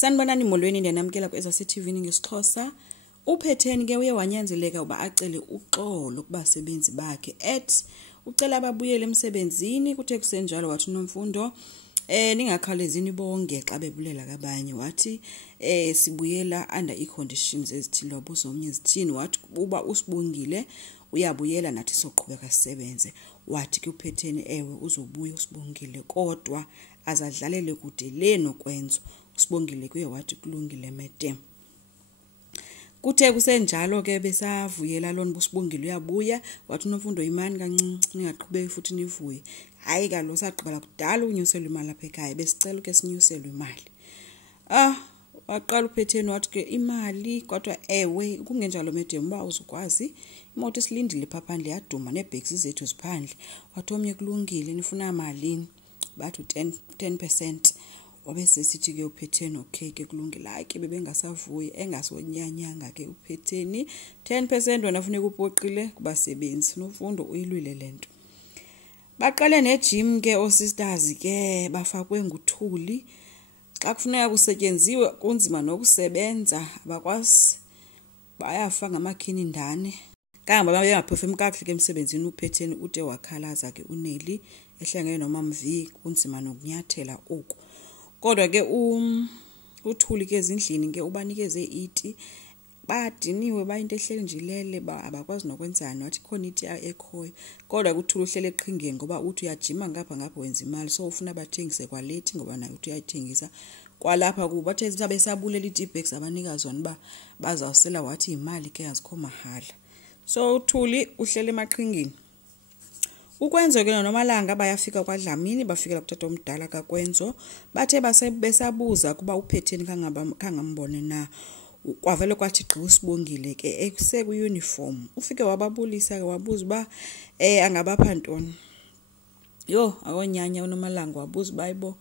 Sanibonani molweni ndiyanamkela kweSA-TV ngeSixhosa. Uphetheni ke uye wanyanzeleka uba acele uxolo kubasebenzi bakhe ucela ababuyele emsebenzini. Kuthe kusenjalo wathi uNomfundo ningakhawulezini bonke xa bebulela kabanye, wathi sibuyela under i-conditions ezithile. Wabuza omnye ezithini, wathi uba uSibongile uyabuyela nathi soqhubeka sisebenze. Wathi ke uphetheni ewe uzobuya uSibongile kodwa azadlalele kude le nokwenzo. Sibongile kuye wathi kulungile mete. Kuthe kusenjalo ke besavuyela lona uSibongile uyabuya, wathi uNomfundo imani kancinci ningaqhubeki futhi nivuye. Hayi kalo saqala kudala unyuselwe imali apha ekhaya, besicela ke sinyuselwe imali. Waqala uphetheni wathi ke imali kodwa ewe kungenjalo mede mba uzukwazi imoto isilindile phaphandle yaduma nebhekisi zethu ziphandle. Wathi omnye kulungile nifuna malini, bathu 10%. Wabese sithi ke uphetheni okay ke kulungile. Hayi ke bebengasavuyi engasonyanyanga ke uphetheni 10% wena funeka upoqile kubasebenzi. Nomfundo uyilwile lento. Baqale negym ke osisters ke bafakwe nguthuli. Xa kufuneka kusetyenziwe kunzima nokusebenza, abakwazi bayafa ngamakhini ndane. Kangaba babengaphefumi kakuhle ke emsebenzini. Uphetheni ude wakhalaza ke uNeli ehlangene nomamV kunzima nokunyathela oku. Kodwa ke uthuli ke ezindlini ke ubanikeze iti, badiniwe bayinto ehleli njilele abakwazi nokwenzana. Wathi khona iti ekhoyo kodwa kuthuli uhlele eqhingeni ngoba uthi uyajima ngapha wenza imali, so ufuna bathengise kwalethi ngoba naye uthi uyayithengisa kwalapha kuba. Bathe besabulela iti-bags abanikazi zona ba bazawusela, wathi imali ke azikho mahala. So uthuli uhlele emaqhingeni. Ukwenzo ke nomalanga bayafika kwaDlamini, bafikela kutata omdala kaKwenzo. Bathe besabuza kuba uphetheni kangambone na. Kwavele kwathi gqi uSibongile ke eseku uniform. Ufike wababulisa ke wabuza ba angabapha ntoni. Yo akonyanya unomalanga wabuza bayibo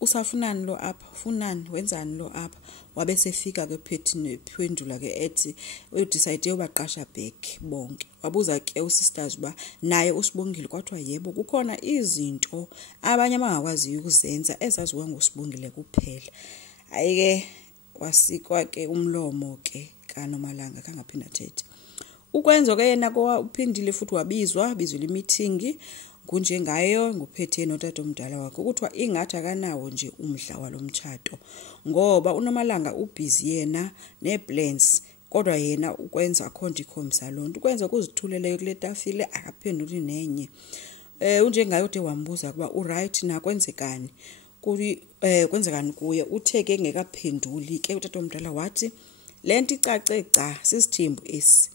usafunani lo apha, funani wenzani lo apha. Wabesefika ke phethini phendula ke ethi udecide ubaqasha back bonke. Wabuza ke usisters ba naye uSibongile kwathwa yebo kukhona izinto abanye abangakwazi ukuzenza ezaziwa nguSibongile kuphela. Hayi ke wasikwa ke umlomo ke kaNomalanga kangaphinda thethe. Ukwenzo ke yena uphindile futhi wabizwa imeeting kunjengayo nguphetheni notata omdala wakhe ukuthiwa ingathi akanawo nje umdla walomtshato ngoba uNomalanga ubusy yena neplans, kodwa yena ukwenza akhonto ikhomsa lonto. Ukwenza kuzithulele kule tafile akaphenduli nenye. Unjengayo ude wambuza kuba uright na kwenzekani kwenzekani kuye. Utheke engekaphenduli ke utata omdala wathi lento icace ca sisithembu esi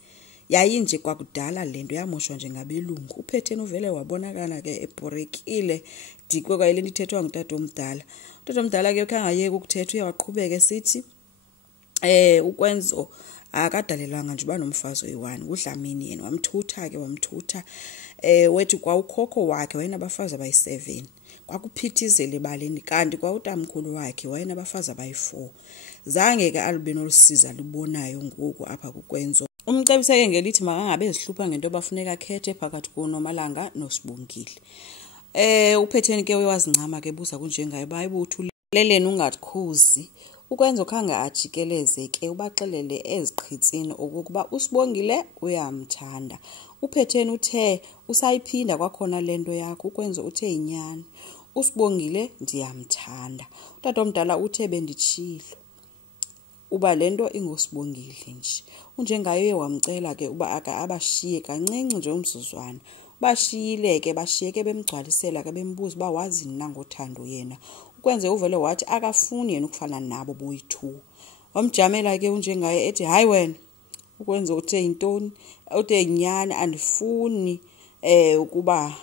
yayinje kwakudala lento yamoshwa nje ngabelungu. Uphetheni uvele wabonakala ke ebhorekile dikwe kwayile ithethwa ngutata omdala. Utata omdala ke khangayeke ukuthetha uyawaqhubeka esithi ukwenzo akadalelwanga nje banomfazi oyi1 uDlamini yena wamthutha ke wethi kwa ukhokho wakhe wayenabafazi abayi7 kwakuphithizele baleni, kanti kwa utamkhulu wakhe wayenabafazi abayi4. Zange ke alube nolusiza lubonayo ngoku apha kukwenzo. Umcebise ke ngelithi makangabe ezihlupha ngento bafuneka khethe phakathi koNomalanga noSibongile. Uphetheni ke uyawazincama ke buza kunjengayo bayibo uthuleleni ungatkhuzi. Ukwenzo khanga ajikeleze ke ubaxelele eziqhitsini okokuba uSibongile uyamthanda. Uphetheni uthe usayiphinda kwakhona lento yakho. Ukwenzo uthe inyani uSibongile ndiyamthanda. Utata omdala uthe benditshilo uba lento ingoSibongile nje. Unjengayo wamcela ke uba abashiye kancinci nje umzuzwana. Bashiyile ke bashiyeke bemgcwalisela ke bembuza ba wazini nangothando yena. Ukwenze uvele wathi akafuni yena ukufana nabo boyi2. Wamjamela ke unjengaye ethi hayi wena. Ukwenze uthe intoni uthe inyani andifuni ukuba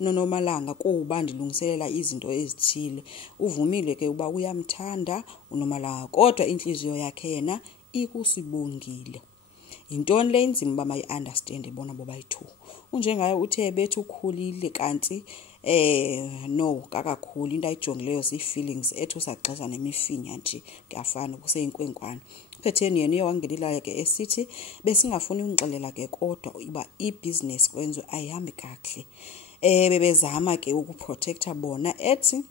noNomalanga kuba ndilungiselela izinto ezithile. Uvumile ke uba uyamthanda uNomalanga kodwa inhliziyo yakhe yena ikuSibongile. Intoni le inzima ba mayi understand bona bobayi2. Unjengaye uthe bethu ukhulile kanti no kakakhulu into ayijongileyo feelings ethu saxaza nemifinya nje kuyafana kuseyinkenkwane. Uphetheni yena uyawangelela ke esithi besingafuni unixelela ke kodwa uba ibusiness kwenzo ayihambi kahle. Bebezama ke ukuprotecta bona ethi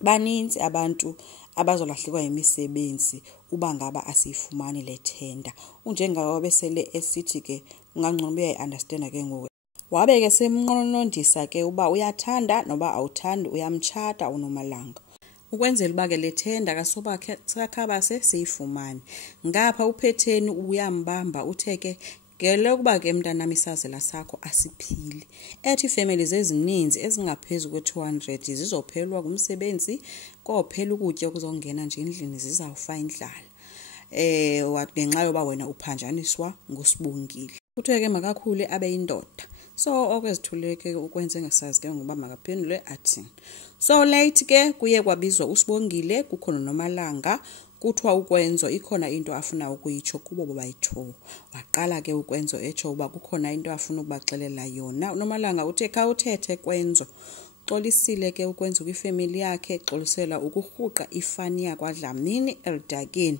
baninzi abantu abazolahlekwa imisebenzi uba ngaba asiyifumani le tender. Unjengawo besele esithi ke ungangcono uyayiunderstand ke ngoku. Wabe ke semnqonondisa ke uba uyathanda noba awuthandi uyamtshata uNomalanga. Ukwenzela uba ke le tender kaSobakhabase siyifumane. Ngapha uPhetheni uyambamba uthe ke ngelokuba ke mntanami isazela sakho asiphili. Ethi family ezininzi ezingaphezulu kwe-200 zizophelwa ngumsebenzi, kophela ukutya okuzongena nje endlini zizawufa indlala. Ngenxa yoba wena uphanjaniswa nguSibongile. Kuthiwe ke makakhule abe yindoda. So okwezithule ke ukwenze ngasazi ke ngoba makaphendule athini. So late ke kuye kwabizwa uSibongile, kukhona noMalanga, kuthiwa ukwenzo ikhona into afuna ukuyitsho kubo bobayi-2. Waqala ke ukwenzo etsho uba kukhona into afuna ukubaxelela yona. uNomalanga uthe kha uthethe kwenzo. Xolisile ke ukwenza kwifamily yakhe, xolisela ukurhuqa ifani yakwaDlamini eLdakeni.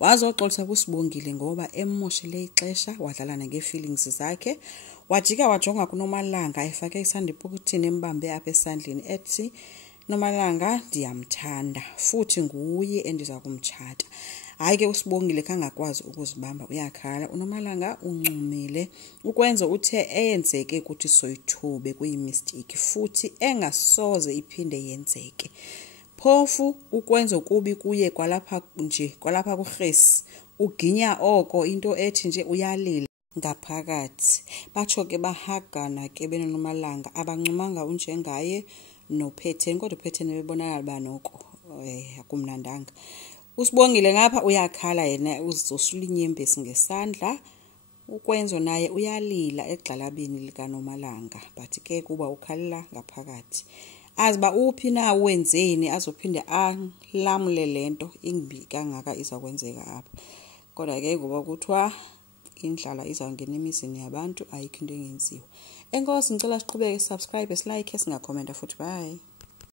Wazoxolisa kuSibongile ngoba emmoshele ixesha, wadlala nge-feelings zakhe. Wajika wajonga kuNomalanga efake isandla epokothini embambe apha esandleni ethi, Nomalanga ndiyamthanda futhi nguye endiza kumtshata. Hayi ke uSibongile kangakwazi ukuzibamba uyakhala. uNomalanga uncumile. Ukwenza uthe eyenzeke kuthi soyithube kuyimistake futhi engasoze iphinde yenzeke. Phofu ukwenza kubi kuye kwalapha kuGresi. Uginya oko into ethi nje uyalila ngaphakathi. Batsho ke bahagana ke benoNomalanga, abancumanga unjengaye noPhetheni, kodwa uPhetheni bebonakala banoko akumnandanga. uSibongile ngapha uyakhala yena uzosula inyembezi ngesandla. Ukwenzo naye uyalila egxalabeni likaNomalanga, but ke kuba ukhalela ngaphakathi. Aziba uphi na wenzeni azophinde alamule lento ingbi kangaka izakwenzeka apha. Kodwa ke ngoba kuthiwa indlala izawungena emizini yabantu ayikho into engenziwa. Enkosi ngicela siqhubeke subscribe, like, singakhomenta futhi bye.